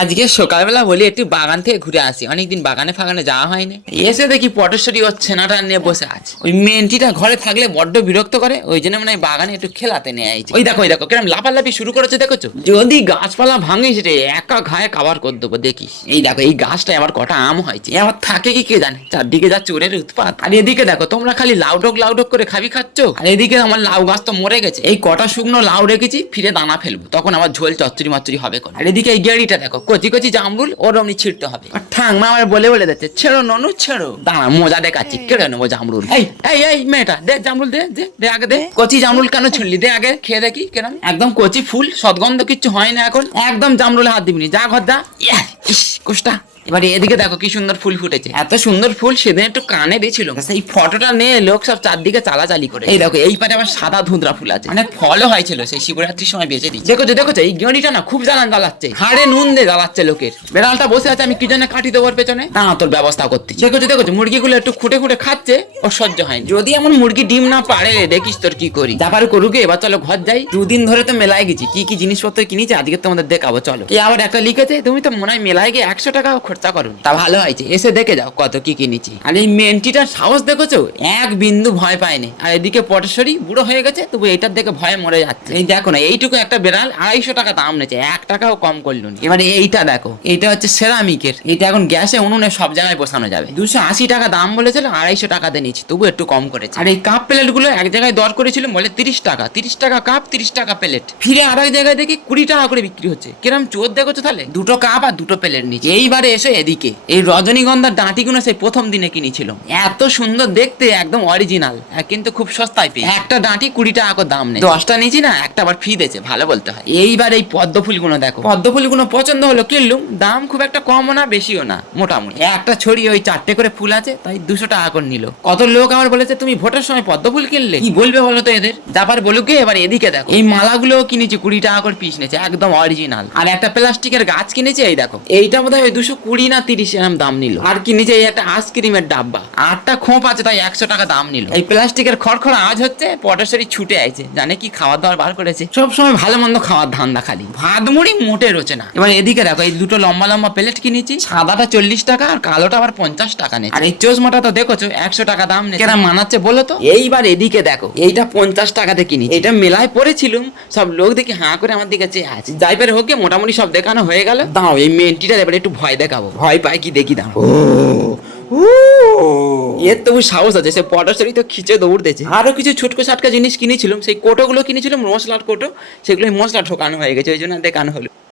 আজকে সকালবেলা বলি একটু বাগান থেকে ঘুরে আসি, অনেকদিন বাগানে ফাগানে যাওয়া হয়নি। এসে দেখি পটশ্বরী ওর ছেনাটা নিয়ে বসে আছে। ওই মেন্টিটা ঘরে থাকলে বড্ড বিরক্ত করে, ওই জন্য মানে বাগানে একটু খেলাতে নিয়ে আইছে। ওই দেখো কিরম লাফালাফি শুরু করেছে, দেখেছো? যদি গাছপালা ভাঙিস রে একা ঘায়ে কাবার করে দেবো দেখিস। এই দেখো এই গাছটায় আবার কটা আম হয়েছে, আবার থাকে কি কে জানে, চারদিকে যা চোরের উৎপাত। আর এদিকে দেখো তোমরা খালি লাউডক করে খাবি খাচ্ছ, আর এদিকে আমার লাউ গাছ তো মরে গেছে। এই কটা শুকনো লাউ রেখেছি, ফিরে দানা ফেলবো, তখন আবার ঝোল চচ্চড়ি মাচ্চড়ি হবে। আর এদিকে এই গেড়িটা দেখো কচি কচি জামরুল ওর অমনি ছিঁড়তে হবে। আর ঠাংমা আমার বলে দিচ্ছে ছেড়ো ননু ছেড়ো, দাঁড়া মজা দেখাচ্ছি, কেড়ে নেবো জামরুল। এই মেয়েটা দে জামরুল, দে আগে দে। কচি জামরুল কেন ছিঁড়লি, দে আগে খেয়ে দেখি কেরম। একদম কচি ফুল, সদগন্ধ কিচ্ছু হয় না এখন, একদম জামরুলে হাত দিবনি, যা ঘর যা। ইস কুষ্টা। এবারে এদিকে দেখো কি সুন্দর ফুল ফুটেছে, এত সুন্দর ফুল সেদিন একটু কানে দিয়েছিল, সেই ফটোটা নিয়ে লোক সব চারদিকে চালাচালি করে। এই দেখো এই পারে আবার সাদা ধুঁধরা ফুল আছে, মানে ফলও হয়েছিল সেই শিবরাত্রির সময় বেঁচে দিচ্ছে। দেখো এই গেঁড়িটা না খুব জ্বালাচ্ছে, হাড়ে নুন দিয়ে জ্বালাচ্ছে লোকের। বেড়ালটা বসে আছে, আমি কি জন্য কাটি দেবো ওর পেছনে, না তোর ব্যবস্থা করতে। দেখো মুরগিগুলো একটু খুঁটে খাচ্ছে, ওর সহ্য হয়নি। যদি এমন মুরগি ডিম না পারে দেখিস তোর কি করি। তারপরে করুকে এবার চলো ঘর যাই, দুদিন ধরে তো মেলায় গেছি, কি জিনিসপত্র কিনেছি আজকে তোমাদের দেখাবো চলো। কি আবার একটা লিখেছে, তুমি তো মনে হয় মেলায় গিয়ে 100 টাকা খরচা করো, তা ভালো হয়েছে, এসে দেখে যাও কত কি কিনেছি। আর এই মেন্টিটার সাহস দেখেছো, এক বিন্দু ভয় পায়নি। আর এদিকে পটেশ্বরী বুড়ো হয়ে গেছে, তবু এটার দেখে ভয়ে মরে যাচ্ছে। এই দেখো না এইটুকু একটা বেড়াল 250 টাকা দাম নিয়েছে, 1 টাকাও কম করলো না। এবারে এইটা দেখো, এইটা হচ্ছে সেরামিকের, এটা এখন গ্যাসে উনুনে সব জায়গায় বসানো যাবে। 280 টাকা দাম বলেছিল, 250 টাকাতে নিচ্ছি, তবু একটু কম করেছে। আর এই কাপ প্লেট গুলো এক জায়গায় দর করেছিল বলে 30 টাকা কাপ, 30 টাকা প্লেট। ফিরে আর এক জায়গায় দেখি 20 টাকা করে বিক্রি হচ্ছে। কিরম চোর দেখেছো তাহলে, দুটো কাপ আর দুটো প্লেট নিচ্ছে। এইবারে এসে এদিকে এই রজনীগন্ধার ডাঁটিগুলো সেই প্রথম দিনে কিনেছিল, এত সুন্দর দেখতে, একদম অরিজিনাল, কিন্তু খুব সস্তায় পেয়ে। একটা ডাঁটি 20 টাকা করে দাম নেই, 10টা নিয়েছি না, একটা আবার ফ্রি দিয়েছে, ভালো বলতে হয়। এইবার এই পদ্ম ফুলগুলো দেখো, পদ্ম ফুলগুলো পছন্দ হলো, কিনলুম। দাম খুব একটা কমও না বেশিও না, মোটামুটি। একটা ছড়ি ওই 4টে করে ফুল আছে, তাই 200 টাকা করে নিল। কত লোক আমার বলেছে তুমি ভোটের সময় পদ্ম ফুল কিনলে, কি বলবে বলো তো এদের। যাবার বলুক। এবার এদিকে দেখো এই মালাগুলো কিনেছি, 20 টাকা করে পিস নিয়েছে, একদম অরিজিনাল। আর একটা প্লাস্টিকের গাছ কিনেছে, এই দেখো এইটা বোধহয় 220 না 30 এরকম দাম নিল। আর কিনেছে এই একটা আইসক্রিমের ডাব্বা, 8টা খোপ আছে, তাই 100 টাকা দাম নিল। এই প্লাস্টিকের খড়খড় আওয়াজ হচ্ছে, পটেশ্বরী ছুটে আইছে, জানে কি খাওয়ার দাওয়ার বার করেছে। সব সময় ভালো মন্দ খাওয়ার ধান্দা, খালি ভাত মুড়ি মোটে রোচে না। এবার এদিকে দেখো এই দুটো লম্বা প্লেট কিনেছি, সাদাটা 40 টাকা আর কালোটা আবার 50 টাকা নেই। আর এই চশমাটা তো দেখোছো 100 টাকা দাম নেই, কেনা মানাচ্ছে বলো তো। এইবার এদিকে দেখো এইটা 50 টাকাতে কিনি, এটা মেলায় পড়েছিলাম, সব লোক দেখি হাঁ করে আমার দিকে চেয়ে আছে। যাই পেরে হোক মোটামুটি সব দেখানো হয়ে গেল। দাও এই মেন্টিটা এবার একটু ভয় দেখাবো, ভয় পায় কি দেখি। দাও এর তবু সাহস আছে, সে পটেশ্বরী তো খিচে দৌড় দিয়েছে। আরো কিছু ছুটকো ছাটকা জিনিস কিনেছিলাম, সেই কোটোগুলো কিনেছিলাম, মশলার কোটো, সেগুলো মশলা ঠোকানো হয়ে গেছে, ওই জন্য দেখানো হলো।